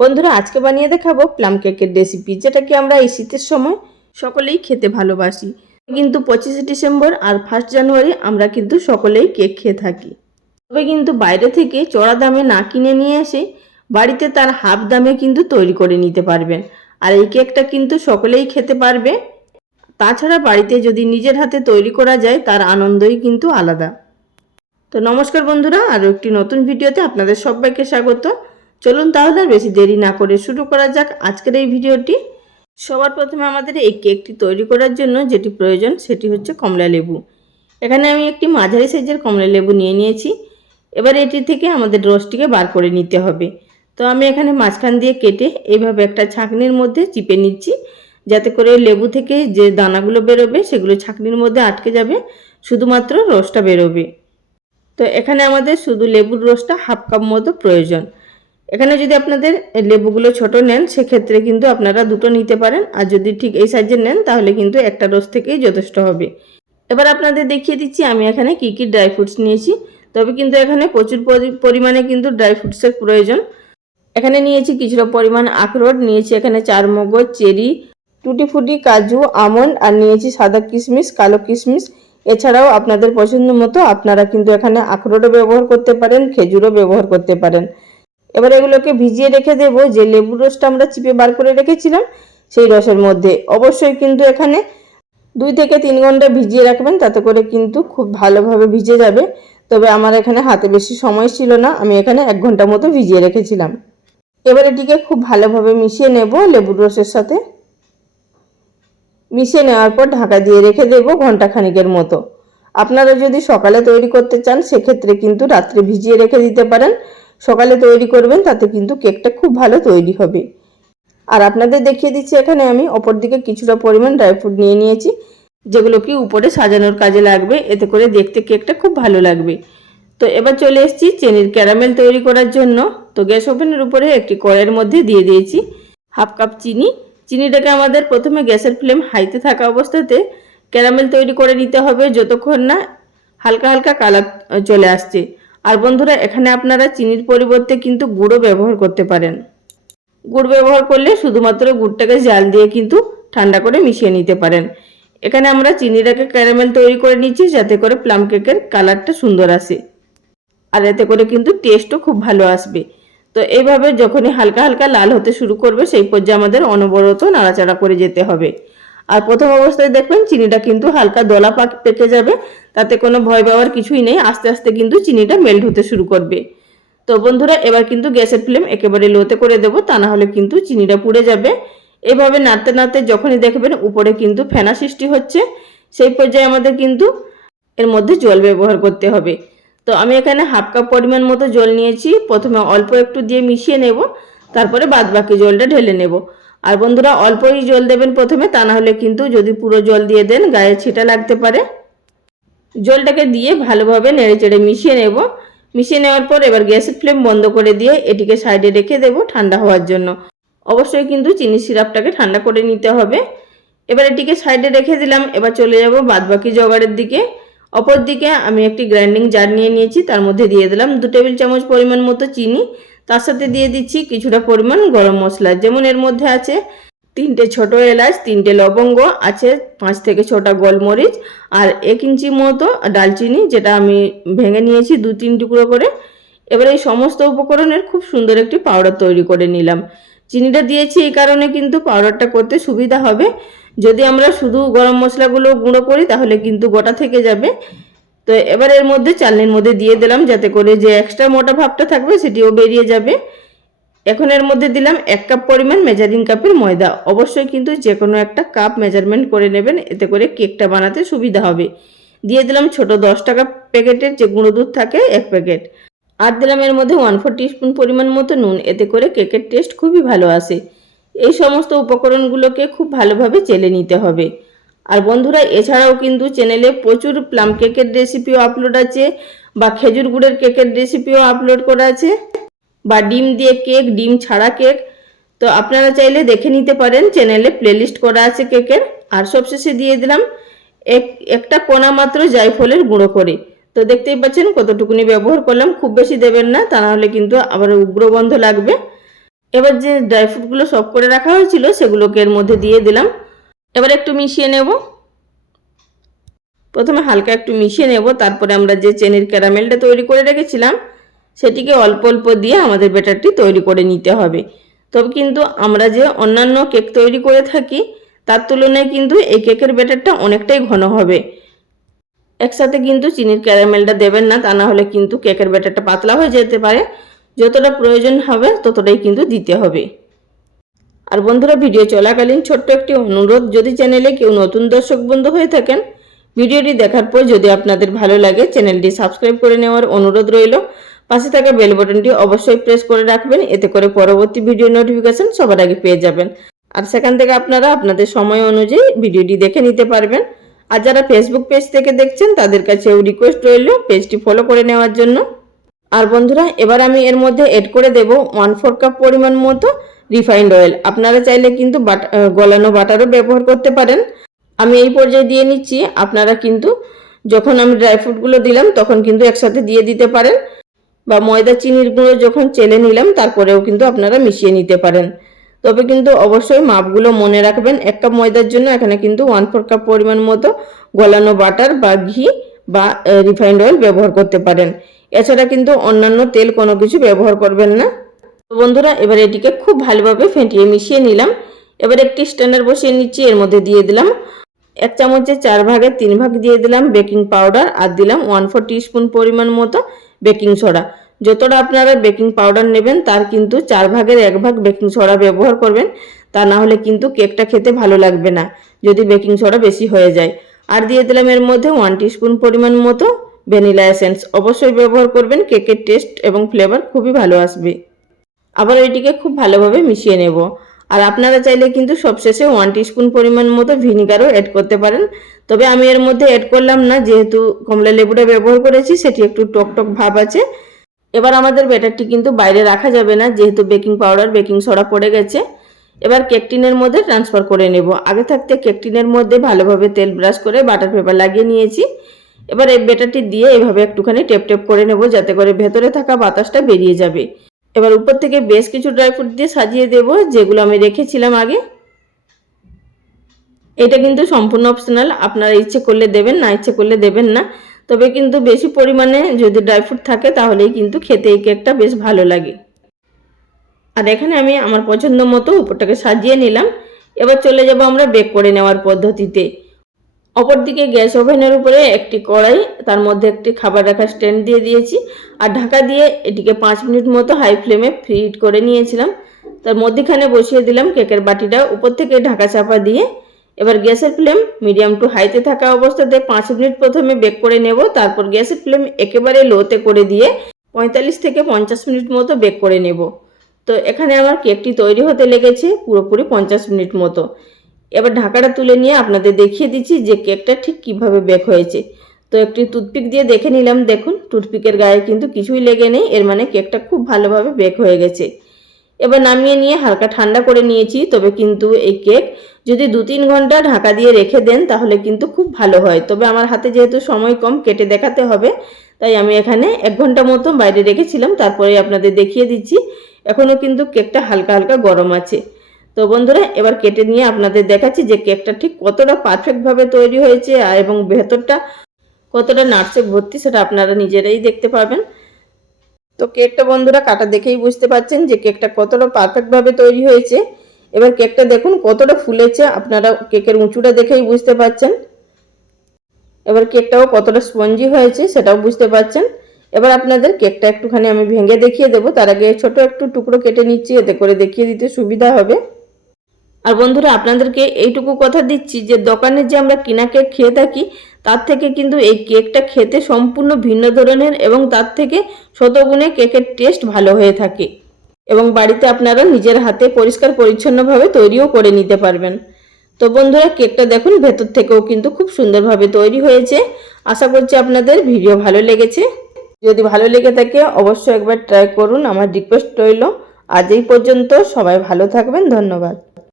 বন্ধুরা আজকে বানিয়ে দেখাবো প্লাম কেকের রেসিপি, যেটা কি আমরা এই শীতের সময় সকলেই খেতে ভালোবাসি। কিন্তু 25শে ডিসেম্বর আর 1 জানুয়ারি আমরা কিন্তু সকলেই কেক খেয়ে থাকি। তবে কিন্তু বাইরে থেকে চড়া দামে না কিনে নিয়ে এসে বাড়িতে তার হাফ দামে কিন্তু তৈরি করে নিতে পারবেন। আর এই কেকটা কিন্তু সকলেই খেতে পারবে। তাছাড়া বাড়িতে যদি নিজের হাতে তৈরি করা যায় তার আনন্দই কিন্তু আলাদা। তো নমস্কার বন্ধুরা, আরও একটি নতুন ভিডিওতে আপনাদের সবাইকে স্বাগত। চলুন তাহলে আর বেশি দেরি না করে শুরু করা যাক আজকের এই ভিডিওটি। সবার প্রথমে আমাদের এই কেকটি তৈরি করার জন্য যেটি প্রয়োজন সেটি হচ্ছে কমলা লেবু। এখানে আমি একটি মাঝারি সাইজের কমলা লেবু নিয়েছি। এবার এটি থেকে আমাদের রসটিকে বার করে নিতে হবে। তো আমি এখানে মাঝখান দিয়ে কেটে এইভাবে একটা ছাঁকনির মধ্যে চিপে নিচ্ছি, যাতে করে লেবু থেকে যে দানাগুলো বেরোবে সেগুলো ছাঁকনির মধ্যে আটকে যাবে, শুধুমাত্র রসটা বেরোবে। তো এখানে আমাদের শুধু লেবুর রসটা হাফ কাপ মতো প্রয়োজন। এখানে যদি আপনাদের লেবুগুলো ছোট নেন সেক্ষেত্রে কিন্তু আপনারা দুটো নিতে পারেন, আর যদি ঠিক এই সাইজের নেন তাহলে কিন্তু একটা রস থেকেই যথেষ্ট হবে। এবার আপনাদের দেখিয়ে দিচ্ছি আমি এখানে কি কি ড্রাই ফ্রুটস নিয়েছি। তবে কিন্তু এখানে প্রচুর পরিমাণে কিন্তু ড্রাই ফ্রুটসের প্রয়োজন। এখানে নিয়েছি কিছুটা পরিমাণ আখরোট, নিয়েছি এখানে চারমগজ, চেরি, টুটি ফুটি, কাজু, আমন্ড, আর নিয়েছি সাদা কিশমিশ, কালো কিশমিশ। এছাড়াও আপনাদের পছন্দ মতো আপনারা কিন্তু এখানে আখরোটও ব্যবহার করতে পারেন, খেজুরও ব্যবহার করতে পারেন। এবার এগুলোকে ভিজিয়ে রেখে দেব। যে লেবুর রসটা আমরা চিপে বার করে রেখেছিলাম সেই রসের মধ্যে অবশ্যই কিন্তু এখানে 2 থেকে 3 ঘন্টা ভিজিয়ে রাখবেন, তাতে করে কিন্তু খুব ভালোভাবে ভিজে যাবে। তবে আমার এখানে হাতে বেশি সময় ছিল না, আমি এখানে 1 ঘন্টা মতো ভিজিয়ে রেখেছিলাম। এবার এটিকে খুব ভালোভাবে মিশিয়ে নেব লেবুর রসের সাথে। মিশিয়ে নেওয়ার পর ঢাকা দিয়ে রেখে দেব ঘন্টা খানিকের মতো। আপনারা যদি সকালে তৈরি করতে চান সেক্ষেত্রে কিন্তু রাত্রে ভিজিয়ে রেখে দিতে পারেন। সকালে তৈরি করবেন, তাতে কিন্তু কেকটা খুব ভালো তৈরি হবে। আর আপনাদের দেখিয়ে দিচ্ছি এখানে আমি অপর দিকে কিছুটা পরিমাণ ড্রাই ফ্রুট নিয়েছি, যেগুলো কি উপরে সাজানোর কাজে লাগবে, এতে করে দেখতে কেকটা খুব ভালো লাগবে। তো এবার চলে এসেছি চিনির ক্যারামেল তৈরি করার জন্য। তো গ্যাস ওভেনের উপরে একটি কড়াইয়ের মধ্যে দিয়ে দিয়েছি হাফ কাপ চিনি। চিনিটাকে আমাদের প্রথমে গ্যাসের ফ্লেম হাইতে থাকা অবস্থাতে ক্যারামেল তৈরি করে নিতে হবে, যতক্ষণ না হালকা হালকা কালার চলে আসছে। আর বন্ধুরা এখানে আপনারা চিনির পরিবর্তে কিন্তু গুড়ও ব্যবহার করতে পারেন। গুড় ব্যবহার করলে শুধুমাত্র গুড়টাকে জাল দিয়ে কিন্তু ঠান্ডা করে মিশিয়ে নিতে পারেন। এখানে আমরা চিনিটাকে ক্যারামেল তৈরি করে নিচ্ছি, যাতে করে প্লাম কেকের কালারটা সুন্দর আসে, আর এতে করে কিন্তু টেস্টও খুব ভালো আসবে। তো এইভাবে যখনই হালকা হালকা লাল হতে শুরু করবে সেই পর্যায়ে আমাদের অনবরত নাড়াচাড়া করে যেতে হবে। আর প্রথম অবস্থায় দেখবেন চিনিটা কিন্তু হালকা দলা পেকে যাবে, তাতে কোনো ভয় পাওয়ার কিছুই নেই। আস্তে আস্তে কিন্তু চিনিটা মেল্ট হতে শুরু করবে। তো বন্ধুরা এবার কিন্তু গ্যাসের ফ্লেম একেবারে লোতে করে দেব, তা না হলে কিন্তু চিনিটা পুড়ে যাবে। এভাবে নাড়তে নাড়তে যখনই দেখবেন উপরে কিন্তু ফেনা সৃষ্টি হচ্ছে, সেই পর্যায়ে আমাদের কিন্তু এর মধ্যে জল ব্যবহার করতে হবে। তো আমি এখানে হাফ কাপ পরিমাণ মতো জল নিয়েছি। প্রথমে অল্প একটু দিয়ে মিশিয়ে নেব, তারপরে বাদ বাকি জলটা ঢেলে নেব। আর বন্ধুরা অল্পই জল দেবেন প্রথমে, তা না হলে কিন্তু যদি পুরো জল দিয়ে দেন গায়ে ছিটা লাগতে পারে। জলটাকে দিয়ে ভালোভাবে নেড়েচেড়ে মিশিয়ে নেব। মিশিয়ে নেওয়ার পর এবার গ্যাসের ফ্লেম বন্ধ করে দিয়ে এটিকে সাইডে রেখে দেব ঠান্ডা হওয়ার জন্য। অবশ্যই কিন্তু চিনি সিরাপটাকে ঠান্ডা করে নিতে হবে। এবার এটিকে সাইডে রেখে দিলাম। এবার চলে যাব বাদবাকি জোগাড়ের দিকে। অপর দিকে আমি একটি গ্রাইন্ডিং জার নিয়েছি, তার মধ্যে দিয়ে দিলাম 2 টেবিল চামচ পরিমাণ মতো চিনি। তার সাথে দিয়ে দিচ্ছি কিছুটা পরিমাণ গরম মশলা, যেমন এর মধ্যে আছে 3টে ছোট এলাচ, 3টে লবঙ্গ, আছে 5 থেকে 6টা গোলমরিচ, আর 1 ইঞ্চি মতো ডালচিনি, যেটা আমি ভেঙে নিয়েছি 2-3 টুকরো করে। এবার এই সমস্ত উপকরণের খুব সুন্দর একটি পাউডার তৈরি করে নিলাম। চিনিটা দিয়েছি এই কারণে কিন্তু পাউডারটা করতে সুবিধা হবে। যদি আমরা শুধু গরম মশলাগুলো গুঁড়ো করি তাহলে কিন্তু গোটা থেকে যাবে। তো এবার এর মধ্যে চালনির মধ্যে দিয়ে দিলাম, যাতে করে যে এক্সট্রা মোটা ভাবটা থাকবে সেটিও বেরিয়ে যাবে। এখন এর মধ্যে দিলাম 1 কাপ পরিমাণ মেজারিং কাপের ময়দা। অবশ্যই কিন্তু যে কোনো একটা কাপ মেজারমেন্ট করে নেবেন, এতে করে কেকটা বানাতে সুবিধা হবে। দিয়ে দিলাম ছোট 10 টাকা প্যাকেটের যে গুঁড়ো দুধ থাকে 1 প্যাকেট। আর দিলাম এর মধ্যে 1/4 টিস্পুন পরিমাণ মতো নুন, এতে করে কেকের টেস্ট খুবই ভালো আসে। এই সমস্ত উপকরণগুলোকে খুব ভালোভাবে চেলে নিতে হবে। আর বন্ধুরা এছাড়াও কিন্তু চ্যানেলে প্রচুর প্লাম কেকের রেসিপিও আপলোড আছে, বা খেজুর গুড়ের কেকের রেসিপিও আপলোড করা আছে, বা ডিম দিয়ে কেক, ডিম ছাড়া কেক। তো আপনারা চাইলে দেখে নিতে পারেন, চ্যানেলে প্লেলিস্ট করা আছে কেকের। আর সবশেষে দিয়ে দিলাম একটা কোনা মাত্র জায়ফলের গুঁড়ো করে। তো দেখতেই পাচ্ছেন কতটুকুনি ব্যবহার করলাম, খুব বেশি দেবেন না, তা নাহলে কিন্তু আবার উগ্র গন্ধ লাগবে। এবার যে ড্রাই ফ্রুটগুলো সব করে রাখা হয়েছিল সেগুলোকে এর মধ্যে দিয়ে দিলাম। এবার একটু মিশিয়ে নেব। প্রথমে হালকা একটু মিশিয়ে নেব, তারপরে আমরা যে চেনির ক্যারামেলটা তৈরি করে রেখেছিলাম সেটিকে অল্প অল্প দিয়ে আমাদের ব্যাটারটি তৈরি করে নিতে হবে। তবে কিন্তু আমরা যে অন্যান্য কেক তৈরি করে থাকি তার তুলনায় কিন্তু এই কেকের ব্যাটারটা অনেকটাই ঘন হবে। একসাথে কিন্তু চিনির ক্যারামেলটা দেবেন না, তা না হলে কিন্তু কেকের ব্যাটারটা পাতলা হয়ে যেতে পারে। যতটা প্রয়োজন হবে ততটাই কিন্তু দিতে হবে। আর বন্ধুরা, ভিডিও চলাকালীন ছোট্ট একটি অনুরোধ, যদি চ্যানেলে কেউ নতুন দর্শক বন্ধু হয়ে থাকেন, ভিডিওটি দেখার পর যদি আপনাদের ভালো লাগে চ্যানেলটি সাবস্ক্রাইব করে নেওয়ার অনুরোধ রইল। পাশে থাকা বেল বাটনটি অবশ্যই প্রেস করে রাখবেন, এতে করে পরবর্তী ভিডিও নোটিফিকেশন সবার আগে পেয়ে যাবেন। আর সেখান থেকে আপনারা আপনাদের সময় অনুযায়ী ভিডিওটি দেখে নিতে পারবেন। আর যারা ফেসবুক পেজ থেকে দেখছেন তাদের কাছেও রিকোয়েস্ট রইল পেজটি ফলো করে নেওয়ার জন্য। আর বন্ধুরা, এবার আমি এর মধ্যে এড করে দেব 1/4 কাপ পরিমাণ মতো রিফাইন্ড অয়েল। আপনারা চাইলে কিন্তু গলানো বাটারও ব্যবহার করতে পারেন। আমি এই পর্যায়ে দিয়ে নিচ্ছি। আপনারা কিন্তু যখন আমি ড্রাই ফ্রুটগুলো দিলাম তখন কিন্তু একসাথে দিয়ে দিতে পারেন, বা ময়দা চিনির গুঁড়ো যখন চেলে নিলাম তারপরেও কিন্তু আপনারা মিশিয়ে নিতে পারেন। তবে কিন্তু অবশ্যই মাপগুলো মনে রাখবেন। 1 কাপ ময়দার জন্য এখানে কিন্তু 1/4 কাপ পরিমাণ মতো গলানো বাটার বা ঘি বা রিফাইন্ড অয়েল ব্যবহার করতে পারেন। এছাড়া কিন্তু অন্যান্য তেল কোনো কিছু ব্যবহার করবেন না। তো বন্ধুরা, এবার এটিকে খুব ভালোভাবে ফেটিয়ে মিশিয়ে নিলাম। এবার একটি স্ট্যান্ডার বসিয়ে নিচ্ছি। এর মধ্যে দিয়ে দিলাম 1 চামচের 4 ভাগের 3 ভাগ দিয়ে দিলাম বেকিং পাউডার, আর দিলাম 1/4 টিস্পুন পরিমাণ মতো বেকিং সোডা। যতটা আপনারা বেকিং পাউডার নেবেন তার কিন্তু 4 ভাগের 1 ভাগ বেকিং সোডা ব্যবহার করবেন, তা না হলে কিন্তু কেকটা খেতে ভালো লাগবে না যদি বেকিং সোডা বেশি হয়ে যায়। আর দিয়ে দিলাম এর মধ্যে 1 টিস্পুন পরিমাণ মতো ভ্যানিলা এসেন্স। অবশ্যই ব্যবহার করবেন, কেকের টেস্ট এবং ফ্লেভার খুবই ভালো আসবে। আবার এটিকে খুব ভালোভাবে মিশিয়ে নেব। আর আপনারা চাইলে কিন্তু সবশেষে 1 টিস্পুন পরিমাণ মতো ভিনিগারও অ্যাড করতে পারেন, তবে আমি এর মধ্যে অ্যাড করলাম না, যেহেতু কমলা লেবুটা ব্যবহার করেছি সেটি একটু টক টক ভাব আছে। এবার আমাদের ব্যাটারটি কিন্তু বাইরে রাখা যাবে না, যেহেতু বেকিং পাউডার বেকিং সোডা পড়ে গেছে। এবার কেক টিনের মধ্যে ট্রান্সফার করে নেব। আগে থাকতে কেক টিনের মধ্যে ভালোভাবে তেল ব্রাশ করে বাটার পেপার লাগিয়ে নিয়েছি। এবার এই ব্যাটারটি দিয়ে এভাবে একটুখানি টেপ টেপ করে নেব, যাতে করে ভেতরে থাকা বাতাসটা বেরিয়ে যাবে। এবার উপর থেকে বেশ কিছু ড্রাই ফ্রুট দিয়ে সাজিয়ে দেব, যেগুলো আমি রেখেছিলাম আগে। এটা কিন্তু সম্পূর্ণ অপশনাল, আপনারা ইচ্ছে করলে দেবেন, না ইচ্ছে করলে দেবেন না। তবে কিন্তু বেশি পরিমাণে যদি ড্রাই ফ্রুট থাকে তাহলেই কিন্তু খেতে এই কেকটা বেশ ভালো লাগে। আর এখানে আমি আমার পছন্দ মতো উপরটাকে সাজিয়ে নিলাম। এবার চলে যাব আমরা বেক করে নেওয়ার পদ্ধতিতে। অপরদিকে গ্যাস ওভেনের উপরে একটি কড়াই, তার মধ্যে একটি খাবার রাখার স্ট্যান্ড দিয়ে দিয়েছি, আর ঢাকা দিয়ে এটিকে 5 মিনিট মতো হাই ফ্লেমে ফ্রিহিট করে নিয়েছিলাম। তার মধ্যখানে বসিয়ে দিলাম কেকের বাটিটা, উপর থেকে ঢাকা চাপা দিয়ে এবার গ্যাসের ফ্লেম মিডিয়াম টু হাইতে থাকা অবস্থাতে 5 মিনিট প্রথমে বেক করে নেব। তারপর গ্যাসের ফ্লেম একেবারে লোতে করে দিয়ে 45 থেকে 50 মিনিট মতো বেক করে নেব। তো এখানে আমার কেকটি তৈরি হতে লেগেছে পুরোপুরি 50 মিনিট মতো। এবার ঢাকাটা তুলে নিয়ে আপনাদের দেখিয়ে দিচ্ছি যে কেকটা ঠিক কিভাবে বেক হয়েছে। তো একটি টুথপিক দিয়ে দেখে নিলাম, দেখুন টুথপিকের গায়ে কিন্তু কিছুই লেগে নেই, এর মানে কেকটা খুব ভালোভাবে বেক হয়ে গেছে। এবার নামিয়ে নিয়ে হালকা ঠান্ডা করে নিয়েছি। তবে কিন্তু এই কেক যদি 2-3 ঘন্টা ঢাকা দিয়ে রেখে দেন তাহলে কিন্তু খুব ভালো হয়। তবে আমার হাতে যেহেতু সময় কম, কেটে দেখাতে হবে, তাই আমি এখানে 1 ঘন্টা মতো বাইরে রেখেছিলাম। তারপরে আপনাদের দেখিয়ে দিচ্ছি, এখনও কিন্তু কেকটা হালকা হালকা গরম আছে। তো বন্ধুরা, এবার কেটে নিয়ে আপনাদের দেখাচ্ছি যে কেকটা ঠিক কতটা পারফেক্টভাবে তৈরি হয়েছে এবং ভেতরটা কতটা নাটসে ভর্তি সেটা আপনারা নিজেরাই দেখতে পাবেন। তো কেকটা বন্ধুরা কাটা দেখেই বুঝতে পারছেন যে কেকটা কতটা পারফেক্টভাবে তৈরি হয়েছে। এবার কেকটা দেখুন কতটা ফুলেছে, আপনারা কেকের উঁচুটা দেখেই বুঝতে পারছেন। এবার কেকটাও কতটা স্পঞ্জি হয়েছে সেটাও বুঝতে পারছেন। এবার আপনাদের কেকটা একটুখানি আমি ভেঙে দেখিয়ে দেবো, তার আগে ছোট একটু টুকরো কেটে নিচ্ছি, এতে করে দেখিয়ে দিতে সুবিধা হবে। আর বন্ধুরা, আপনাদেরকে এইটুকু কথা দিচ্ছি যে দোকানে যে আমরা কিনা কেক খেয়ে থাকি তার থেকে কিন্তু এই কেকটা খেতে সম্পূর্ণ ভিন্ন ধরনের, এবং তার থেকে শতগুণে কেকের টেস্ট ভালো হয়ে থাকে, এবং বাড়িতে আপনারা নিজের হাতে পরিষ্কার পরিচ্ছন্নভাবে তৈরিও করে নিতে পারবেন। তো বন্ধুরা, কেকটা দেখুন ভেতর থেকেও কিন্তু খুব সুন্দরভাবে তৈরি হয়েছে। আশা করছি আপনাদের ভিডিও ভালো লেগেছে। যদি ভালো লেগে থাকে অবশ্যই একবার ট্রাই করুন, আমার রিকোয়েস্ট রইল। আজ এই পর্যন্ত, সবাই ভালো থাকবেন, ধন্যবাদ।